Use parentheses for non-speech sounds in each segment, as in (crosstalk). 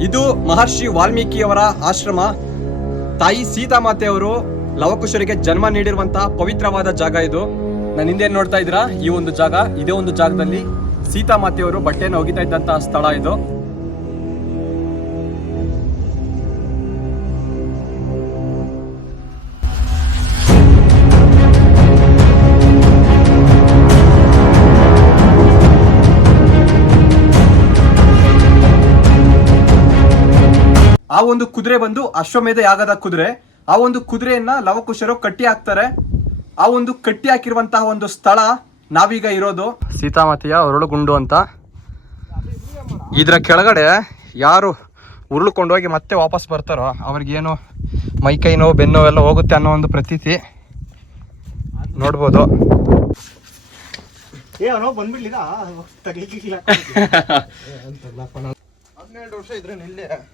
ಇದು ಮಹರ್ಷಿ ವಾಲ್ಮೀಕಿಯವರ ಆಶ್ರಮ. ತಾಯಿ ಸೀತಾಮಾತೆಯವರು ಲವಕುಶರಿಗೆ ಜನ್ಮ ನೀಡಿರುವಂತಹ ಪವಿತ್ರವಾದ ಜಾಗ ಇದು. ನಾನು ಹಿಂದೆ ನೋಡ್ತಾ ಇದ್ರ ಈ ಒಂದು ಜಾಗ, ಇದೇ ಒಂದು ಜಾಗದಲ್ಲಿ ಸೀತಾಮಾತೆಯವರು ಬಟ್ಟೆಯನ್ನು ಒಗಿತಾ ಇದ್ದಂತಹ ಸ್ಥಳ ಇದು. ಆ ಒಂದು ಕುದುರೆ ಬಂದು ಅಶ್ವಮೇಧ ಯಾಗದ ಕುದುರೆ ಆ ಒಂದು ಕುದುರೆಯನ್ನ ಲವಕುಶರು ಕಟ್ಟಿ ಹಾಕ್ತಾರೆ. ಆ ಒಂದು ಕಟ್ಟಿ ಹಾಕಿರುವಂತಹ ಒಂದು ಸ್ಥಳ ನಾವೀಗ ಇರೋದು. ಸೀತಾಮಾತೆಯ ಒರಳುಗುಂಡು ಅಂತ. ಇದರ ಕೆಳಗಡೆ ಯಾರು ಉರುಳ್ಕೊಂಡೋಗಿ ಮತ್ತೆ ವಾಪಸ್ ಬರ್ತಾರೋ ಅವ್ರಿಗೇನು ಮೈಕೈ ನೋವು ಬೆನ್ನೋ ಎಲ್ಲ ಹೋಗುತ್ತೆ ಅನ್ನೋ ಒಂದು ಪ್ರತೀತಿ ನೋಡ್ಬೋದು. (laughs) ಹದಿನೆಂಟು ವರ್ಷ ಇದ್ರೆ ನಿಲ್ಲೇ ಇಲ್ಲೊಂದು ಒಳ್ಳೆ ಡೈಲಾಗ್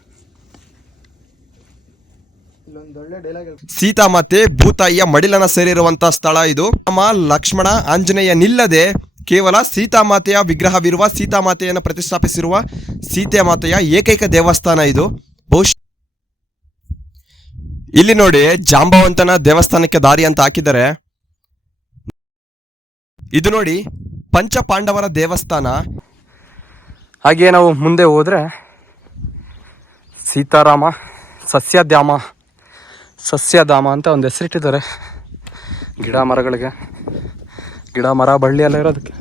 ಸೀತಾಮಾತೆ ಭೂತಾಯಿಯ ಮಡಿಲನ ಸೇರಿರುವಂತಹ ಸ್ಥಳ ಇದು. ರಾಮ ಲಕ್ಷ್ಮಣ ಆಂಜನೇಯ ನಿಲ್ಲದೆ ಕೇವಲ ಸೀತಾಮಾತೆಯ ವಿಗ್ರಹವಿರುವ ಸೀತಾಮಾತೆಯನ್ನು ಪ್ರತಿಷ್ಠಾಪಿಸಿರುವ ಸೀತಾಮಾತೆಯ ಏಕೈಕ ದೇವಸ್ಥಾನ ಇದು. ಬಹುಶಃ ಇಲ್ಲಿ ನೋಡಿ ಜಾಂಬವಂತನ ದೇವಸ್ಥಾನಕ್ಕೆ ದಾರಿ ಅಂತ ಹಾಕಿದ್ದಾರೆ. ಇದು ನೋಡಿ ಪಂಚ ಪಾಂಡವರ ದೇವಸ್ಥಾನ. ಹಾಗೆ ನಾವು ಮುಂದೆ ಹೋದ್ರೆ ಸೀತಾರಾಮ ಸಸ್ಯಧಾಮ ಸಸ್ಯಧಾಮ ಅಂತ ಒಂದು ಹೆಸರಿಟ್ಟಿದ್ದಾರೆ. ಗಿಡ ಮರಗಳಿಗೆ. ಗಿಡ, ಮರ, ಬಳ್ಳಿ ಎಲ್ಲ ಇರೋದಕ್ಕೆ.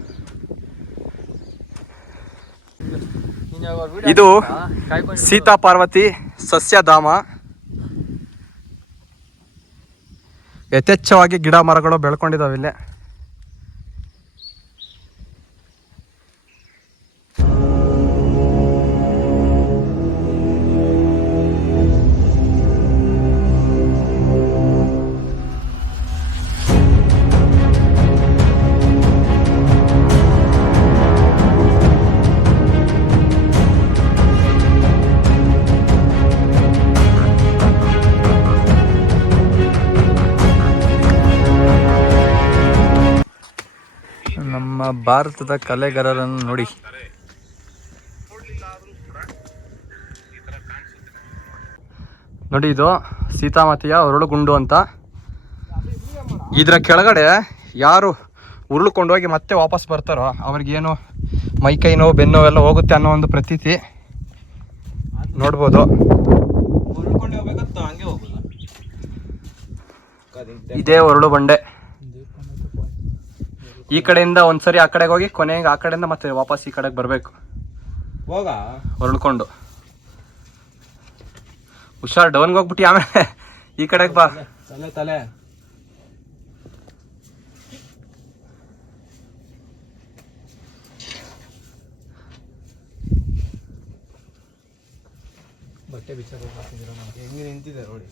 ಇದು ಸೀತಾ ಪಾರ್ವತಿ ಸಸ್ಯಧಾಮ. ಯಥೇಚ್ಛವಾಗಿ ಗಿಡ ಮರಗಳು ಬೆಳ್ಕೊಂಡಿದಾವೆ ಇಲ್ಲೇ. ಭಾರತದ ಕಲೆಗಾರರನ್ನು ನೋಡಿ. ನೋಡಿ ಇದು ಸೀತಾಮಾತೆಯ ಒರಳುಗುಂಡು ಅಂತ. ಇದರ ಕೆಳಗಡೆ ಯಾರು ಉರುಳ್ಕೊಂಡೋಗಿ ಮತ್ತೆ ವಾಪಸ್ ಬರ್ತಾರೋ ಅವ್ರಿಗೇನು ಮೈಕೈ ನೋವು ಬೆನ್ನು ಎಲ್ಲ ಹೋಗುತ್ತೆ ಅನ್ನೋ ಒಂದು ಪ್ರತೀತಿ ನೋಡ್ಬೋದು. ಹಂಗೆ ಇದೇ ಉರುಳು ಬಂಡೆ. ಈ ಕಡೆಯಿಂದ ಒಂದ್ಸರಿ ಆ ಕಡೆಗೆ ಹೋಗಿ ಕೊನೆಗೆ ಆ ಕಡೆಯಿಂದ ಮತ್ತೆ ವಾಪಸ್ ಈ ಕಡೆಗೆ ಬರಬೇಕು. ಹೋಗ? ಹೊರಳ್ಕೊಂಡು ಹುಷಾರ್ ಡೌನ್ಗೆ ಹೋಗ್ಬಿಟ್ಟು ಆಮೇಲೆ ಈ ಕಡೆಗೆ ಬಾ. ತಲೆ ತಲೆ ಬಟ್ಟೆ ಹೆಂಗೆ ನಿಂತಿದೆ ನೋಡಿ.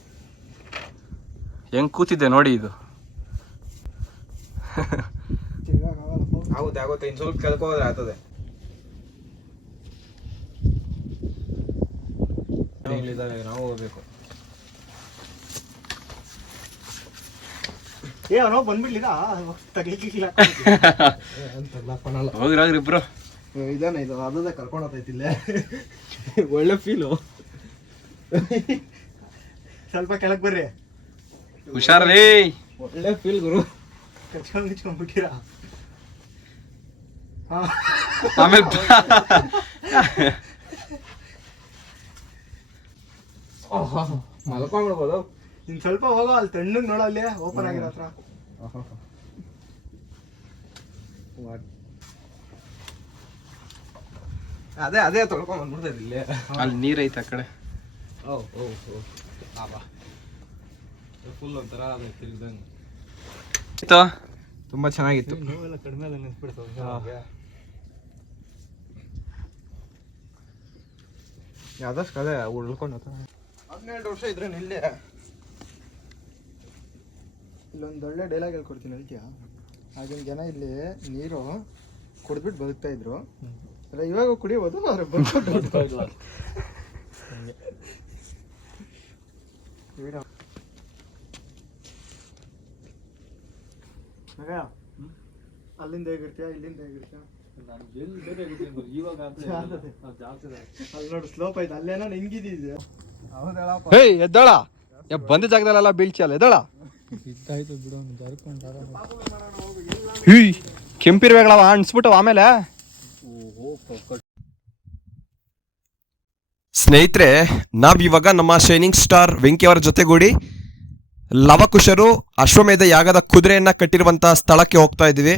ಹೆಂಗ್ ಕೂತಿದ್ದೆ ನೋಡಿ ಇದು. ಆಗುತ್ತೆ ಆಗುತ್ತೆ. ಇನ್ನು ಸ್ವಲ್ಪ ಕೆಳ್ಕೋದ್ರೆ ಆಗ್ತದೆ. ಇಲ್ಲಿದ್ದಾವೆ ನಾವು ಹೋಗ್ಬೇಕು. ಏ ಅವನೋ ಬಂದ್ಬಿಡ್ಲಿಲ್ಲ ತಗ್ಲಿಕ್ಕಿಲ್ಲ. (laughs) ಹೋಗ್ರಿ ಹೋಗ್ರಿ ಇಬ್ರು. ಇದಾನೆ ಇದು ಅದೇ ಕರ್ಕೊಂಡು ಹೋಗ್ತೈತಿಲ್ಲ (laughs) ಒಳ್ಳೆ ಫೀಲು ಸ್ವಲ್ಪ ಕೆಳಗೆ ಬರ್ರಿ. ಹುಷಾರ್ರಿ ಒಳ್ಳೆ ಫೀಲ್ ಗುರು. ಕಚ್ಕೊಂಡ್ ಗಿಚ್ಕೊಂಡ್ಬಿಟ್ಟಿರ ಹಾ ಆಮೇಲೆ ಮಲ್ಕೊಂಡ್ಬಿಡ್ಬೋದು. ಇನ್ ಸ್ವಲ್ಪ ಹೋಗೋ ಅಲ್ಲಿ ತಣ್ಣಗ್ ನೋಡೋ ಅಲ್ಲಿ ಓಪನ್ ಆಗಿರೋ ಹತ್ರ. ಅದೇ ಅದೇ ತೊಳ್ಕೊಂಡ್ ಬಂದ್ಬಿಡ್ತೈತಿ ಇಲ್ಲೇ. ಅಲ್ಲಿ ನೀರ್ ಐತೆ ಆ ಕಡೆ. ಓ ಓ ಓ. ಆಬಾ ಫುಲ್ ಒಂಥರ ತಿರ್ಗ್ದಂಗೆ. ಆಯ್ತು. ತುಂಬಾ ಚೆನ್ನಾಗಿತ್ತು. ನೋವೆಲ್ಲ ಕಡಿಮೆ ಯಾವ್ದಷ್ಟು ಕಲೆ ಉಳ್ಕೊಂಡು ಹದಿನೆಂಟು ವರ್ಷ ಇದ್ರೆ ನಿಲ್ಲೇ. ಇಲ್ಲೊಂದು ಒಳ್ಳೆ ಡೈಲಾಗ್ ಹೇಳ್ಕೊಡ್ತೀನಿ ಹೇಳ್ತೀಯಾ? ಆಗಿನ ಜನ ಇಲ್ಲಿ ನೀರು ಕುಡಿದ್ಬಿಟ್ಟು ಬದುಕ್ತಾ ಇದ್ರು. ಅಲ್ಲ ಇವಾಗ ಕುಡಿಯಬಹುದು ಅವ್ರ ಮಗ ಅಲ್ಲಿಂದ ಹೇಗಿರ್ತೀಯ ಇಲ್ಲಿಂದ ಹೇಗಿರ್ತೀಯ? ಅಲ್ಲಿ ನೋಡು ಸ್ಲೋಪ್ ಐತೆ ಅಲ್ಲೇನೋ ನಿಂಗಿದಿದೆ ಹೌದಳಪ್ಪ ಹೇಯ್ ಎದ್ದಳ. ಬಂದ ಜಾಗದಲ್ಲೆಲ್ಲ ಬೀಳ್ಚಲ್ಲ ಎದ್ದಾಳ. ಬಿದ್ದಾಯ್ತು ಬಿಡು ಜಾರ್ಕೊಂಡ ಹೀ ಕೆಂಪಿರ್ಬೇಕಲ್ಲ ಅನ್ಸ್ಬಿಟ್ಟವ ಆಮೇಲೆ. ಸ್ನೇಹಿತರೆ ನಾವಿವಾಗ ನಮ್ಮ ಶೈನಿಂಗ್ ಸ್ಟಾರ್ ವೆಂಕಿಯವರ ಜೊತೆಗೂಡಿ ಲವಕುಶರು ಅಶ್ವಮೇಧ ಯಾಗದ ಕುದುರೆಯನ್ನು ಕಟ್ಟಿರುವಂತ ಸ್ಥಳಕ್ಕೆ ಹೋಗ್ತಾ ಇದ್ದೀವಿ.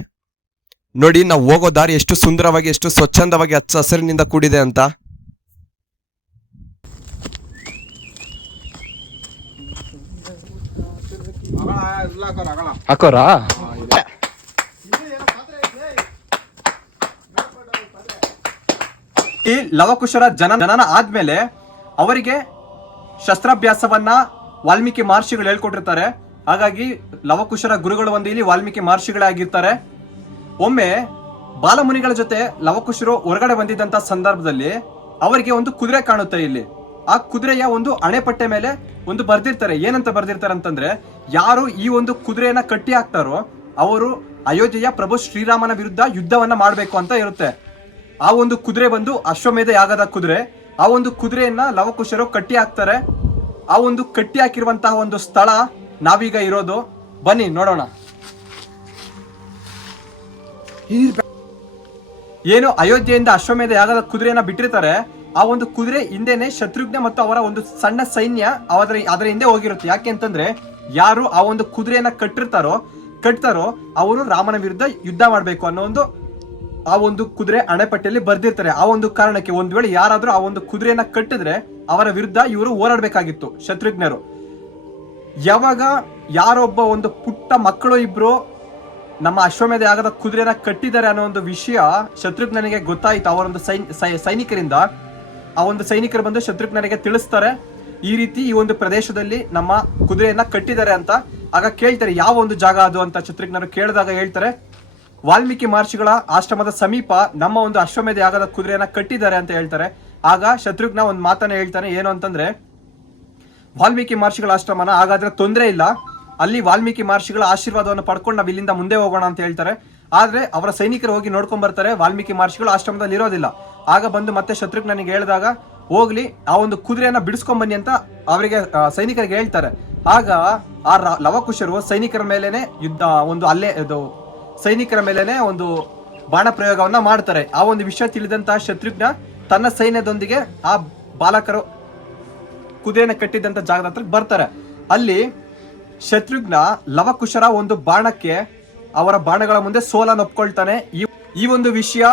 ನೋಡಿ ನಾವು ಹೋಗೋ ದಾರಿ ಎಷ್ಟು ಸುಂದರವಾಗಿ ಎಷ್ಟು ಸ್ವಚ್ಛಂದವಾಗಿ ಹಚ್ಚ ಹಸಿರಿನಿಂದ ಕೂಡಿದೆ ಅಂತ. ಹಾಕೋರಾ? ಈ ಲವಕುಶರ ಜನ ಜನನ ಆದ್ಮೇಲೆ ಅವರಿಗೆ ಶಸ್ತ್ರಾಭ್ಯಾಸವನ್ನ ವಾಲ್ಮೀಕಿ ಮಹರ್ಷಿಗಳು ಹೇಳ್ಕೊಟ್ಟಿರ್ತಾರೆ. ಹಾಗಾಗಿ ಲವಕುಶರ ಗುರುಗಳು ಒಂದು ಇಲ್ಲಿ ವಾಲ್ಮೀಕಿ ಮಹರ್ಷಿಗಳೇ ಆಗಿರ್ತಾರೆ. ಒಮ್ಮೆ ಬಾಲಮುನಿಗಳ ಜೊತೆ ಲವಕುಶರು ಹೊರಗಡೆ ಬಂದಿದ್ದಂತ ಸಂದರ್ಭದಲ್ಲಿ ಅವರಿಗೆ ಒಂದು ಕುದುರೆ ಕಾಣುತ್ತೆ ಇಲ್ಲಿ. ಆ ಕುದುರೆಯ ಒಂದು ಅಣೆಪಟ್ಟೆ ಮೇಲೆ ಒಂದು ಬರ್ದಿರ್ತಾರೆ. ಏನಂತ ಬರ್ದಿರ್ತಾರೆ ಅಂತಂದ್ರೆ ಯಾರು ಈ ಒಂದು ಕುದುರೆಯನ್ನ ಕಟ್ಟಿ ಹಾಕ್ತಾರೋ ಅವರು ಅಯೋಧ್ಯೆಯ ಪ್ರಭು ಶ್ರೀರಾಮನ ವಿರುದ್ಧ ಯುದ್ಧವನ್ನ ಮಾಡಬೇಕು ಅಂತ ಇರುತ್ತೆ. ಆ ಒಂದು ಕುದುರೆ ಬಂದು ಅಶ್ವಮೇಧ ಯಾಗದ ಕುದುರೆ, ಆ ಒಂದು ಕುದುರೆಯನ್ನ ಲವಕುಶರು ಕಟ್ಟಿ ಹಾಕ್ತಾರೆ. ಆ ಒಂದು ಕಟ್ಟಿ ಹಾಕಿರುವಂತಹ ಒಂದು ಸ್ಥಳ ನಾವೀಗ ಇರೋದು. ಬನ್ನಿ ನೋಡೋಣ. ಏನು ಅಯೋಧ್ಯೆಯಿಂದ ಅಶ್ವಮೇಧ ಯಾಗದ ಕುದುರೆಯನ್ನ ಬಿಟ್ಟಿರ್ತಾರೆ, ಆ ಒಂದು ಕುದುರೆ ಹಿಂದೆನೆ ಶತ್ರುಘ್ನ ಮತ್ತು ಅವರ ಒಂದು ಸಣ್ಣ ಸೈನ್ಯ ಅದರ ಅದರ ಹಿಂದೆ ಹೋಗಿರುತ್ತೆ. ಯಾಕೆ ಅಂತಂದ್ರೆ ಯಾರು ಆ ಒಂದು ಕುದುರೆಯನ್ನ ಕಟ್ಟಿರ್ತಾರೋ, ಕಟ್ತಾರೋ ಅವರು ರಾಮನ ವಿರುದ್ಧ ಯುದ್ಧ ಮಾಡಬೇಕು ಅನ್ನೋ ಒಂದು ಆ ಒಂದು ಕುದುರೆ ಅಣೆಪಟ್ಟಿಯಲ್ಲಿ ಬರ್ದಿರ್ತಾರೆ. ಆ ಒಂದು ಕಾರಣಕ್ಕೆ ಒಂದ್ ವೇಳೆ ಯಾರಾದ್ರೂ ಆ ಒಂದು ಕುದುರೆಯನ್ನ ಕಟ್ಟಿದ್ರೆ ಅವರ ವಿರುದ್ಧ ಇವರು ಹೋರಾಡಬೇಕಾಗಿತ್ತು ಶತ್ರುಘ್ನರು. ಯಾವಾಗ ಯಾರೊಬ್ಬ ಒಂದು ಪುಟ್ಟ ಮಕ್ಕಳು ಇಬ್ರು ನಮ್ಮ ಅಶ್ವಮೇಧ ಯಾಗದ ಕುದುರೆನ ಕಟ್ಟಿದ್ದಾರೆ ಅನ್ನೋ ಒಂದು ವಿಷಯ ಶತ್ರುಘ್ನನಿಗೆ ಗೊತ್ತಾಯಿತು. ಅವರೊಂದು ಸೈನ್ ಸೈನಿಕರಿಂದ. ಆ ಒಂದು ಸೈನಿಕರು ಬಂದು ಶತ್ರುಘ್ನನಿಗೆ ತಿಳಿಸ್ತಾರೆ. ಈ ರೀತಿ ಈ ಒಂದು ಪ್ರದೇಶದಲ್ಲಿ ನಮ್ಮ ಕುದುರೆಯನ್ನ ಕಟ್ಟಿದ್ದಾರೆ ಅಂತ. ಆಗ ಕೇಳ್ತಾರೆ, ಯಾವ ಒಂದು ಜಾಗ ಅದು ಅಂತ ಶತ್ರುಘ್ನರು ಕೇಳಿದಾಗ ಹೇಳ್ತಾರೆ, ವಾಲ್ಮೀಕಿ ಮಹರ್ಷಿಗಳ ಆಶ್ರಮದ ಸಮೀಪ ನಮ್ಮ ಒಂದು ಅಶ್ವಮೇಧ ಯಾಗದ ಕುದುರೆಯನ್ನ ಕಟ್ಟಿದ್ದಾರೆ ಅಂತ ಹೇಳ್ತಾರೆ. ಆಗ ಶತ್ರುಘ್ನ ಒಂದು ಮಾತನ್ನ ಹೇಳ್ತಾನೆ, ಏನು ಅಂತಂದ್ರೆ, ವಾಲ್ಮೀಕಿ ಮಹರ್ಷಿಗಳ ಆಶ್ರಮನ ಹಾಗಾದ್ರೆ ತೊಂದರೆ ಇಲ್ಲ. ಅಲ್ಲಿ ವಾಲ್ಮೀಕಿ ಮಹರ್ಷಿಗಳ ಆಶೀರ್ವಾದವನ್ನು ಪಡ್ಕೊಂಡು ನಾವು ಇಲ್ಲಿಂದ ಮುಂದೆ ಹೋಗೋಣ ಅಂತ ಹೇಳ್ತಾರೆ. ಆದರೆ ಅವರ ಸೈನಿಕರು ಹೋಗಿ ನೋಡ್ಕೊಂಡ್ ಬರ್ತಾರೆ, ವಾಲ್ಮೀಕಿ ಮಹರ್ಷಿಗಳು ಆಶ್ರಮದಲ್ಲಿ ಇರೋದಿಲ್ಲ. ಆಗ ಬಂದು ಮತ್ತೆ ಶತ್ರುಘ್ನಿಗೆ ಹೇಳಿದಾಗ, ಹೋಗ್ಲಿ, ಆ ಒಂದು ಕುದುರೆಯನ್ನ ಬಿಡಿಸ್ಕೊಂಡ್ ಬನ್ನಿ ಅಂತ ಅವರಿಗೆ ಸೈನಿಕರಿಗೆ ಹೇಳ್ತಾರೆ. ಆಗ ಆ ಲವಕುಶರು ಸೈನಿಕರ ಮೇಲೇನೆ ಯುದ್ಧ, ಒಂದು ಅಲ್ಲೇ, ಇದು, ಸೈನಿಕರ ಮೇಲೇನೆ ಒಂದು ಬಾಣ ಪ್ರಯೋಗವನ್ನ ಮಾಡ್ತಾರೆ. ಆ ಒಂದು ವಿಷಯ ತಿಳಿದಂತಹ ಶತ್ರುಘ್ನ ತನ್ನ ಸೈನ್ಯದೊಂದಿಗೆ ಆ ಬಾಲಕರು ಕುದುರೆನ ಕಟ್ಟಿದ್ದಂತ ಜಾಗದ ಹತ್ರ ಬರ್ತಾರೆ. ಅಲ್ಲಿ ಶತ್ರುಘ್ನ ಲವಕುಶರ ಒಂದು ಬಾಣಕ್ಕೆ ಅವರ ಬಾಣಗಳ ಮುಂದೆ ಸೋಲನ್ನು ಒಪ್ಕೊಳ್ತಾನೆ ಈ ಈ ಒಂದು ವಿಷಯ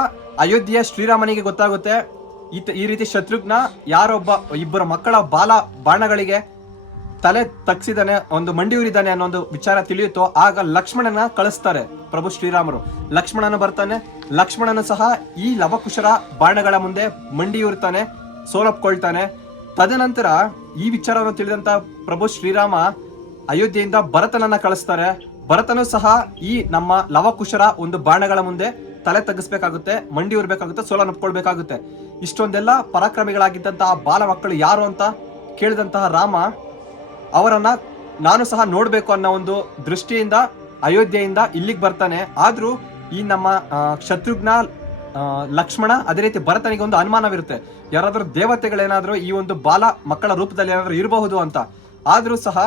ಅಯೋಧ್ಯೆಯ ಶ್ರೀರಾಮನಿಗೆ ಗೊತ್ತಾಗುತ್ತೆ. ಈ ರೀತಿ ಶತ್ರುಘ್ನ ಯಾರೊಬ್ಬ ಇಬ್ಬರ ಮಕ್ಕಳ ಬಾಲ ಬಾಣಗಳಿಗೆ ತಲೆ ತಗ್ಸಿದಾನೆ ಒಂದು ಮಂಡಿ ಉರಿದಾನೆ ಅನ್ನೋ ಒಂದು ವಿಚಾರ ತಿಳಿಯುತ್ತೋ, ಆಗ ಲಕ್ಷ್ಮಣನ ಕಳಿಸ್ತಾರೆ ಪ್ರಭು ಶ್ರೀರಾಮರು. ಲಕ್ಷ್ಮಣನ ಬರ್ತಾನೆ. ಲಕ್ಷ್ಮಣನು ಸಹ ಈ ಲವಕುಶರ ಬಾಣಗಳ ಮುಂದೆ ಮಂಡಿ ಉರಿತಾನೆ ಸೋಲಪ್ಕೊಳ್ತಾನೆ. ತದನಂತರ ಈ ವಿಚಾರವನ್ನು ತಿಳಿದಂತ ಪ್ರಭು ಶ್ರೀರಾಮ ಅಯೋಧ್ಯೆಯಿಂದ ಭರತನನ್ನ ಕಳಿಸ್ತಾರೆ. ಭರತನು ಸಹ ಈ ನಮ್ಮ ಲವಕುಶರ ಒಂದು ಬಾಣಗಳ ಮುಂದೆ ತಲೆ ತಗ್ಗಿಸ್ಬೇಕಾಗುತ್ತೆ, ಮಂಡಿ ಉರ್ಬೇಕಾಗುತ್ತೆ ಸೋಲನ್ನು ನಪ್ಕೊಳ್ಬೇಕಾಗುತ್ತೆ. ಇಷ್ಟೊಂದೆಲ್ಲ ಪರಾಕ್ರಮಿಗಳಾಗಿದ್ದಂತಹ ಬಾಲ ಮಕ್ಕಳು ಯಾರು ಅಂತ ಕೇಳಿದಂತಹ ರಾಮ ಅವರನ್ನ ನಾನು ಸಹ ನೋಡ್ಬೇಕು ಅನ್ನೋ ಒಂದು ದೃಷ್ಟಿಯಿಂದ ಅಯೋಧ್ಯೆಯಿಂದ ಇಲ್ಲಿಗೆ ಬರ್ತಾನೆ. ಆದ್ರೂ ಈ ನಮ್ಮ ಶತ್ರುಘ್ನ ಲಕ್ಷ್ಮಣ ಅದೇ ರೀತಿ ಭರತನಿಗೆ ಒಂದು ಅನುಮಾನವಿರುತ್ತೆ. ಯಾರಾದರೂ ದೇವತೆಗಳೇನಾದರೂ ಈ ಒಂದು ಬಾಲ ಮಕ್ಕಳ ರೂಪದಲ್ಲಿ ಏನಾದರೂ ಇರಬಹುದು ಅಂತ. ಆದರೂ ಸಹ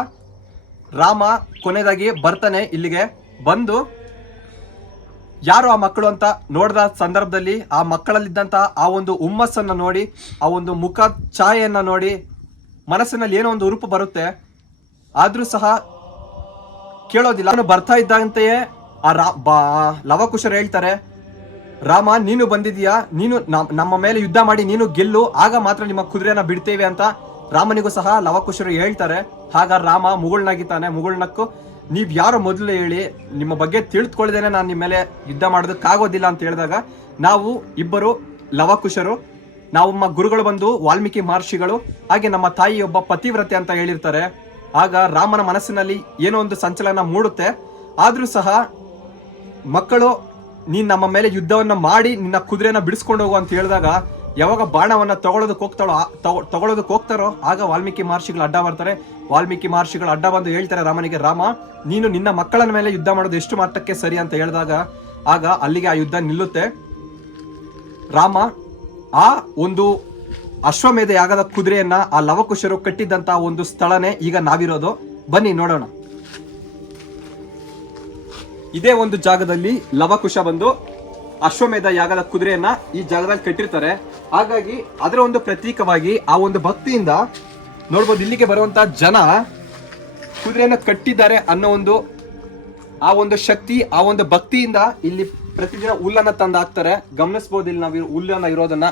ರಾಮ ಕೊನೆಯದಾಗಿ ಬರ್ತಾನೆ ಇಲ್ಲಿಗೆ ಬಂದು ಯಾರು ಆ ಮಕ್ಕಳು ಅಂತ ನೋಡಿದ ಸಂದರ್ಭದಲ್ಲಿ ಆ ಮಕ್ಕಳಲ್ಲಿದ್ದಂಥ ಆ ಒಂದು ಹುಮ್ಮಸ್ಸನ್ನು ನೋಡಿ, ಆ ಒಂದು ಮುಖ ಛಾಯೆಯನ್ನು ನೋಡಿ ಮನಸ್ಸಿನಲ್ಲಿ ಏನೋ ಒಂದು ಉರುಪು ಬರುತ್ತೆ. ಆದರೂ ಸಹ ಕೇಳೋದಿಲ್ಲ. ಅವನು ಬರ್ತಾ ಇದ್ದಂತೆಯೇ ಆ ರಾ ಲವಕುಶರು ಹೇಳ್ತಾರೆ, ರಾಮ, ನೀನು ಬಂದಿದೀಯಾ ನೀನು ನಮ್- ನಮ್ಮ ಮೇಲೆ ಯುದ್ಧ ಮಾಡಿ ನೀನು ಗೆಲ್ಲು, ಆಗ ಮಾತ್ರ ನಿಮ್ಮ ಕುದುರೆನ ಬಿಡ್ತೇವೆ ಅಂತ ರಾಮನಿಗೂ ಸಹ ಲವಕುಶರು ಹೇಳ್ತಾರೆ ಆಗ ರಾಮ ಮುಗುಳ್ನಾಗಿತಾನೆ ಮುಗುಳ್ನಕ್ಕು. ನೀವು ಯಾರು ಮೊದಲು ಹೇಳಿ ನಿಮ್ಮ ಬಗ್ಗೆ ತಿಳಿದುಕೊಳ್ಳದೇನೆ ನಾನು ನಿಮ್ಮ ಮೇಲೆ ಯುದ್ಧ ಮಾಡೋದಕ್ಕಾಗೋದಿಲ್ಲ ಅಂತ ಹೇಳಿದಾಗ, ನಾವು ಇಬ್ಬರು ಲವಕುಶರು ನಾವು ನಮ್ಮ ಗುರುಗಳು ಬಂದು ವಾಲ್ಮೀಕಿ ಮಹರ್ಷಿಗಳು, ಹಾಗೆ ನಮ್ಮ ತಾಯಿ ಒಬ್ಬ ಪತಿವ್ರತೆ ಅಂತ ಹೇಳಿರ್ತಾರೆ. ಆಗ ರಾಮನ ಮನಸ್ಸಿನಲ್ಲಿ ಏನೋ ಒಂದು ಸಂಚಲನ ಮೂಡುತ್ತೆ. ಆದರೂ ಸಹ ಮಕ್ಕಳು, ನೀನು ನಮ್ಮ ಮೇಲೆ ಯುದ್ಧವನ್ನ ಮಾಡಿ ನಿನ್ನ ಕುದುರೆನ ಬಿಡಿಸ್ಕೊಂಡು ಹೋಗು ಅಂತ ಹೇಳಿದಾಗ ಯಾವಾಗ ಬಾಣವನ್ನ ತಗೊಳ್ಳೋದಕ್ಕೆ ಹೋಗ್ತಾಳೋ ತಗೊಳೋದಕ್ಕೆ ಹೋಗ್ತಾರೋ, ಆಗ ವಾಲ್ಮೀಕಿ ಮಹರ್ಷಿಗಳು ಅಡ್ಡ ಬರ್ತಾರೆ ವಾಲ್ಮೀಕಿ ಮಹರ್ಷಿಗಳು ಅಡ್ಡ ಬಂದು ಹೇಳ್ತಾರೆ ರಾಮನಿಗೆ, ರಾಮ, ನೀನು ನಿನ್ನ ಮಕ್ಕಳ ಮೇಲೆ ಯುದ್ಧ ಮಾಡೋದು ಎಷ್ಟು ಮಟ್ಟಕ್ಕೆ ಸರಿ? ಅಂತ ಹೇಳಿದಾಗ, ಆಗ ಅಲ್ಲಿಗೆ ಆ ಯುದ್ಧ ನಿಲ್ಲುತ್ತೆ. ರಾಮ, ಆ ಒಂದು ಅಶ್ವಮೇಧ ಯಾಗದ ಕುದುರೆಯನ್ನ, ಆ ಲವಕುಶರು ಕಟ್ಟಿದ್ದಂತ ಒಂದು ಸ್ಥಳನೇ ಈಗ ನಾವಿರೋದು. ಬನ್ನಿ, ನೋಡೋಣ. ಇದೇ ಒಂದು ಜಾಗದಲ್ಲಿ ಲವಕುಶ ಬಂದು ಅಶ್ವಮೇಧ ಯಾಗದ ಕುದುರೆಯನ್ನ ಈ ಜಾಗದಲ್ಲಿ ಕಟ್ಟಿರ್ತಾರೆ. ಹಾಗಾಗಿ ಅದರ ಒಂದು ಪ್ರತೀಕವಾಗಿ ಆ ಒಂದು ಭಕ್ತಿಯಿಂದ ನೋಡ್ಬೋದು ಇಲ್ಲಿಗೆ ಬರುವಂತ ಜನ ಕುದುರೆಯನ್ನು ಕಟ್ಟಿದ್ದಾರೆ ಅನ್ನೋ ಒಂದು ಆ ಒಂದು ಶಕ್ತಿ ಆ ಒಂದು ಭಕ್ತಿಯಿಂದ ಇಲ್ಲಿ ಪ್ರತಿದಿನ ಹುಲ್ಲನ್ನ ತಂದು ಹಾಕ್ತಾರೆ. ಗಮನಿಸಬಹುದು ಇಲ್ಲಿ ನಾವು ಹುಲ್ಲನ್ನ ಇರೋದನ್ನ.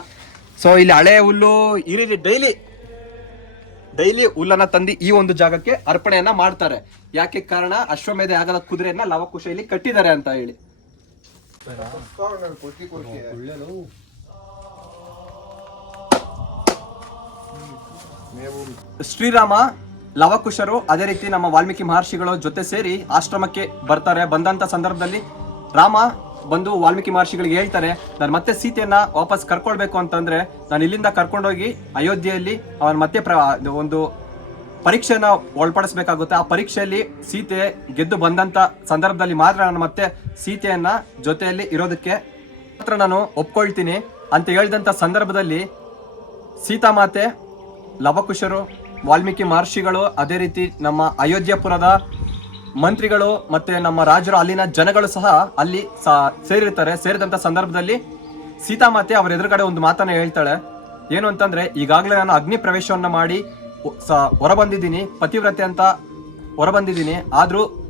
ಸೊ ಇಲ್ಲಿ ಹಳೆ ಹುಲ್ಲು ಇರಿ ಡೈಲಿ ಡೈಲಿ ಹುಲ್ಲನ್ನ ತಂದು ಈ ಒಂದು ಜಾಗಕ್ಕೆ ಅರ್ಪಣೆಯನ್ನ ಮಾಡ್ತಾರೆ. ಯಾಕೆ ಕಾರಣ? ಅಶ್ವಮೇಧ ಆಗದ ಕುದುರೆಯನ್ನ ಲವಕುಶ ಇಲ್ಲಿ ಕಟ್ಟಿದ್ದಾರೆ ಅಂತ ಹೇಳಿ. ಶ್ರೀರಾಮ, ಲವಕುಶರು, ಅದೇ ರೀತಿ ನಮ್ಮ ವಾಲ್ಮೀಕಿ ಮಹರ್ಷಿಗಳು ಜೊತೆ ಸೇರಿ ಆಶ್ರಮಕ್ಕೆ ಬರ್ತಾರೆ. ಬಂದಂತ ಸಂದರ್ಭದಲ್ಲಿ ರಾಮ ಬಂದು ವಾಲ್ಮೀಕಿ ಮಹರ್ಷಿಗಳಿಗೆ ಹೇಳ್ತಾರೆ, ನಾನು ಮತ್ತೆ ಸೀತೆಯನ್ನ ವಾಪಸ್ ಕರ್ಕೊಳ್ಬೇಕು ಅಂತಂದ್ರೆ ನಾನು ಇಲ್ಲಿಂದ ಕರ್ಕೊಂಡೋಗಿ ಅಯೋಧ್ಯೆಯಲ್ಲಿ ಅವನ ಮತ್ತೆ ಒಂದು ಪರೀಕ್ಷೆಯನ್ನ ಒಳಪಡಿಸಬೇಕಾಗುತ್ತೆ. ಆ ಪರೀಕ್ಷೆಯಲ್ಲಿ ಸೀತೆ ಗೆದ್ದು ಬಂದಂತ ಸಂದರ್ಭದಲ್ಲಿ ಮಾತ್ರ ನಾನು ಮತ್ತೆ ಸೀತೆಯನ್ನ ಜೊತೆಯಲ್ಲಿ ಇರೋದಕ್ಕೆ ಮಾತ್ರ ನಾನು ಒಪ್ಕೊಳ್ತೀನಿ. ಅಂತ ಹೇಳಿದಂತ ಸಂದರ್ಭದಲ್ಲಿ ಸೀತಾಮಾತೆ ಲವಕುಶರು, ವಾಲ್ಮೀಕಿ ಮಹರ್ಷಿಗಳು, ಅದೇ ರೀತಿ ನಮ್ಮ ಅಯೋಧ್ಯಪುರದ ಮಂತ್ರಿಗಳು ಮತ್ತೆ ನಮ್ಮ ರಾಜರು, ಅಲ್ಲಿನ ಜನಗಳು ಸಹ ಅಲ್ಲಿ ಸೇರಿರ್ತಾರೆ. ಸೇರಿದಂತ ಸಂದರ್ಭದಲ್ಲಿ ಸೀತಾಮಾತೆ ಅವರ ಎದುರುಗಡೆ ಒಂದು ಮಾತನ್ನ ಹೇಳ್ತಾಳೆ. ಏನು ಅಂತಂದ್ರೆ, ಈಗಾಗಲೇ ನಾನು ಅಗ್ನಿ ಪ್ರವೇಶವನ್ನ ಮಾಡಿ ಸ- ಹೊರಬಂದಿದ್ದೀನಿ, ಪತಿವ್ರತೆ ಅಂತ ಹೊರಬಂದಿದ್ದೀನಿ. ಆದರೂ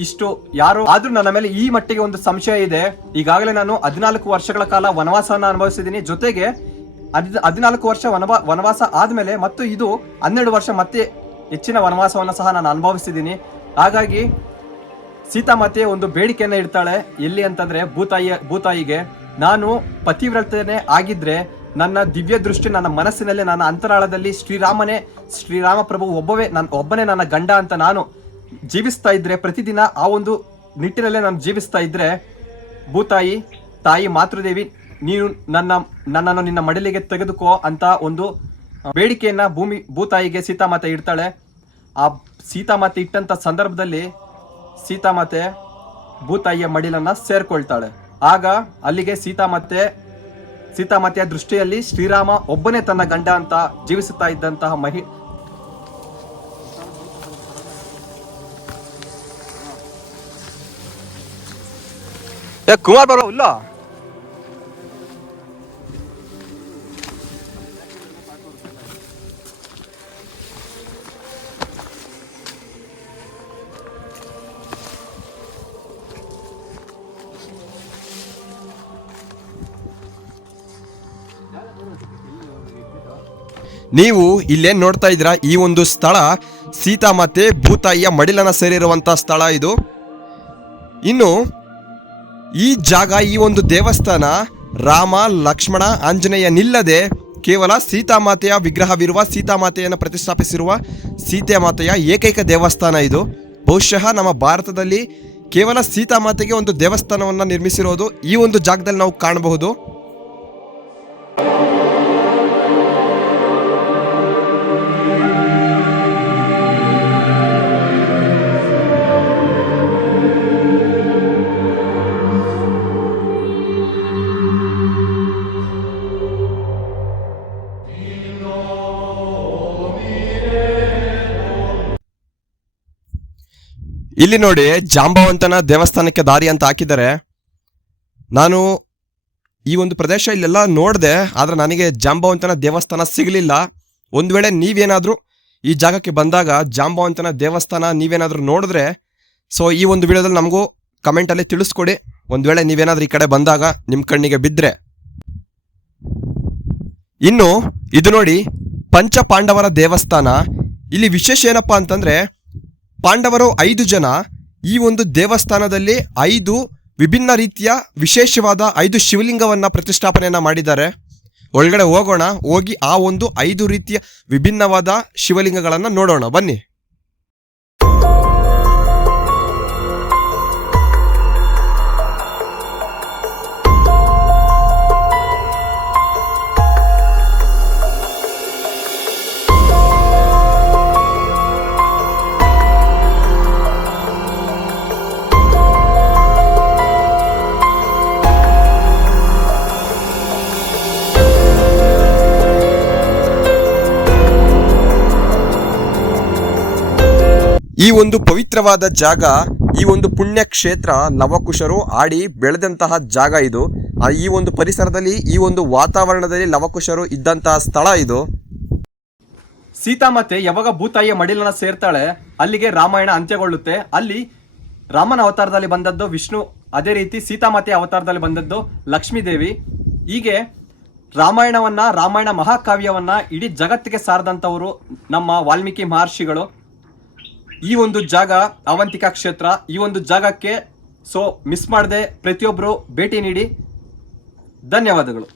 ಇಷ್ಟು ಯಾರು, ಆದ್ರೂ ನನ್ನ ಮೇಲೆ ಈ ಮಟ್ಟಿಗೆ ಒಂದು ಸಂಶಯ ಇದೆ. ಈಗಾಗಲೇ ನಾನು ಹದಿನಾಲ್ಕು ವರ್ಷಗಳ ಕಾಲ ವನವಾಸವನ್ನು ಅನುಭವಿಸಿದ್ದೀನಿ. ಜೊತೆಗೆ ಹದಿನಾಲ್ಕು ವರ್ಷ ವನವಾ ವನವಾಸ ಆದಮೇಲೆ ಮತ್ತು ಇದು ಹನ್ನೆರಡು ವರ್ಷ ಮತ್ತೆ ಹೆಚ್ಚಿನ ವನವಾಸವನ್ನು ಸಹ ನಾನು ಅನುಭವಿಸಿದ್ದೀನಿ. ಹಾಗಾಗಿ ಸೀತಾಮಾತೆ ಒಂದು ಬೇಡಿಕೆಯನ್ನು ಇಡ್ತಾಳೆ. ಎಲ್ಲಿ ಅಂತಂದ್ರೆ ಭೂತಾಯಿ ಭೂತಾಯಿಗೆ. ನಾನು ಪತಿವ್ರತನೆ ಆಗಿದ್ರೆ ನನ್ನ ದಿವ್ಯ ದೃಷ್ಟಿ ನನ್ನ ಮನಸ್ಸಿನಲ್ಲಿ ನನ್ನ ಅಂತರಾಳದಲ್ಲಿ ಶ್ರೀರಾಮನೇ ಶ್ರೀರಾಮ ಪ್ರಭು ಒಬ್ಬವೇ ನನ್ನ ಒಬ್ಬನೇ ನನ್ನ ಗಂಡ ಅಂತ ನಾನು ಜೀವಿಸ್ತಾ ಇದ್ದರೆ ಪ್ರತಿದಿನ ಆ ಒಂದು ನಿಟ್ಟಿನಲ್ಲೇ ನಾನು ಜೀವಿಸ್ತಾ ಇದ್ದರೆ ಭೂತಾಯಿ, ತಾಯಿ, ಮಾತೃದೇವಿ ನೀನು ನನ್ನ, ನನ್ನನ್ನು ನಿನ್ನ ಮಡಿಲಿಗೆ ತೆಗೆದುಕೋ ಅಂತ ಒಂದು ಬೇಡಿಕೆಯನ್ನ ಭೂಮಿ, ಭೂತಾಯಿಗೆ ಸೀತಾಮಾತೆ ಇಡ್ತಾಳೆ. ಆ ಸೀತಾಮಾತೆ ಇಟ್ಟಂತ ಸಂದರ್ಭದಲ್ಲಿ ಸೀತಾಮಾತೆ ಭೂತಾಯಿಯ ಮಡಿಲನ್ನ ಸೇರ್ಕೊಳ್ತಾಳೆ. ಆಗ ಅಲ್ಲಿಗೆ ಸೀತಾಮಾತೆ, ಸೀತಾಮಾತೆಯ ದೃಷ್ಟಿಯಲ್ಲಿ ಶ್ರೀರಾಮ ಒಬ್ಬನೇ ತನ್ನ ಗಂಡ ಅಂತ ಜೀವಿಸುತ್ತಾ ಇದ್ದಂತಹ ಮಹಿ ಕುಮಾರ್ ಬರೋ ಇಲ್ಲ? ನೀವು ಇಲ್ಲೇನು ನೋಡ್ತಾ ಇದ್ದೀರಾ? ಈ ಒಂದು ಸ್ಥಳ ಸೀತಾಮಾತೆ ಭೂತಾಯಿಯ ಮಡಿಲನ ಸೇರಿರುವಂತ ಸ್ಥಳ ಇದು. ಇನ್ನು ಈ ಜಾಗ, ಈ ಒಂದು ದೇವಸ್ಥಾನ ರಾಮ, ಲಕ್ಷ್ಮಣ, ಆಂಜನೇಯ ನಿಲ್ಲದೆ ಕೇವಲ ಸೀತಾಮಾತೆಯ ವಿಗ್ರಹವಿರುವ ಸೀತಾಮಾತೆಯನ್ನು ಪ್ರತಿಷ್ಠಾಪಿಸಿರುವ ಸೀತಾಮಾತೆಯ ಏಕೈಕ ದೇವಸ್ಥಾನ ಇದು. ಬಹುಶಃ ನಮ್ಮ ಭಾರತದಲ್ಲಿ ಕೇವಲ ಸೀತಾಮಾತೆಗೆ ಒಂದು ದೇವಸ್ಥಾನವನ್ನು ನಿರ್ಮಿಸಿರೋದು ಈ ಒಂದು ಜಾಗದಲ್ಲಿ ನಾವು ಕಾಣಬಹುದು. ಇಲ್ಲಿ ನೋಡಿ ಜಾಂಬವಂತನ ದೇವಸ್ಥಾನಕ್ಕೆ ದಾರಿ ಅಂತ ಹಾಕಿದ್ದಾರೆ. ನಾನು ಈ ಒಂದು ಪ್ರದೇಶ ಇಲ್ಲೆಲ್ಲ ನೋಡಿದೆ, ಆದರೆ ನನಗೆ ಜಾಂಬವಂತನ ದೇವಸ್ಥಾನ ಸಿಗಲಿಲ್ಲ. ಒಂದು ವೇಳೆ ನೀವೇನಾದರೂ ಈ ಜಾಗಕ್ಕೆ ಬಂದಾಗ ಜಾಂಬವಂತನ ದೇವಸ್ಥಾನ ನೀವೇನಾದರೂ ನೋಡಿದ್ರೆ, ಸೊ ಈ ಒಂದು ವಿಡಿಯೋದಲ್ಲಿ ನಮಗೂ ಕಮೆಂಟಲ್ಲಿ ತಿಳಿಸ್ಕೊಡಿ. ಒಂದು ವೇಳೆ ನೀವೇನಾದರೂ ಈ ಕಡೆ ಬಂದಾಗ ನಿಮ್ಮ ಕಣ್ಣಿಗೆ ಬಿದ್ದರೆ ಇನ್ನು ಇದು ನೋಡಿ ಪಂಚಪಾಂಡವರ ದೇವಸ್ಥಾನ. ಇಲ್ಲಿ ವಿಶೇಷ ಏನಪ್ಪ ಅಂತಂದ್ರೆ ಪಾಂಡವರು ಐದು ಜನ, ಈ ಒಂದು ದೇವಸ್ಥಾನದಲ್ಲಿ ಐದು ವಿಭಿನ್ನ ರೀತಿಯ ವಿಶೇಷವಾದ ಐದು ಶಿವಲಿಂಗವನ್ನು ಪ್ರತಿಷ್ಠಾಪನೆಯನ್ನು ಮಾಡಿದ್ದಾರೆ. ಒಳಗಡೆ ಹೋಗೋಣ, ಹೋಗಿ ಆ ಒಂದು ಐದು ರೀತಿಯ ವಿಭಿನ್ನವಾದ ಶಿವಲಿಂಗಗಳನ್ನು ನೋಡೋಣ. ಬನ್ನಿ. ಈ ಒಂದು ಪವಿತ್ರವಾದ ಜಾಗ, ಈ ಒಂದು ಪುಣ್ಯ ಕ್ಷೇತ್ರ ನವಕುಶರು ಆಡಿ ಬೆಳೆದಂತಹ ಜಾಗ ಇದು. ಈ ಒಂದು ಪರಿಸರದಲ್ಲಿ, ಈ ಒಂದು ವಾತಾವರಣದಲ್ಲಿ ಲವಕುಶರು ಇದ್ದಂತಹ ಸ್ಥಳ ಇದು. ಸೀತಾಮಾತೆ ಯಾವಾಗ ಭೂತಾಯಿಯ ಮಡಿಲನ್ನ ಸೇರ್ತಾಳೆ, ಅಲ್ಲಿಗೆ ರಾಮಾಯಣ ಅಂತ್ಯಗೊಳ್ಳುತ್ತೆ. ಅಲ್ಲಿ ರಾಮನ ಅವತಾರದಲ್ಲಿ ಬಂದದ್ದು ವಿಷ್ಣು, ಅದೇ ರೀತಿ ಸೀತಾಮಾತೆಯ ಅವತಾರದಲ್ಲಿ ಬಂದದ್ದು ಲಕ್ಷ್ಮೀದೇವಿ. ಹೀಗೆ ರಾಮಾಯಣವನ್ನ, ರಾಮಾಯಣ ಮಹಾಕಾವ್ಯವನ್ನ ಇಡೀ ಜಗತ್ತಿಗೆ ಸಾರದಂಥವರು ನಮ್ಮ ವಾಲ್ಮೀಕಿ ಮಹರ್ಷಿಗಳು. ಈ ಒಂದು ಜಾಗ ಅವಂತಿಕಾ ಕ್ಷೇತ್ರ, ಈ ಒಂದು ಜಾಗಕ್ಕೆ ಸೊ ಮಿಸ್ ಮಾಡದೆ ಪ್ರತಿಯೊಬ್ಬರು ಭೇಟಿ ನೀಡಿ. ಧನ್ಯವಾದಗಳು.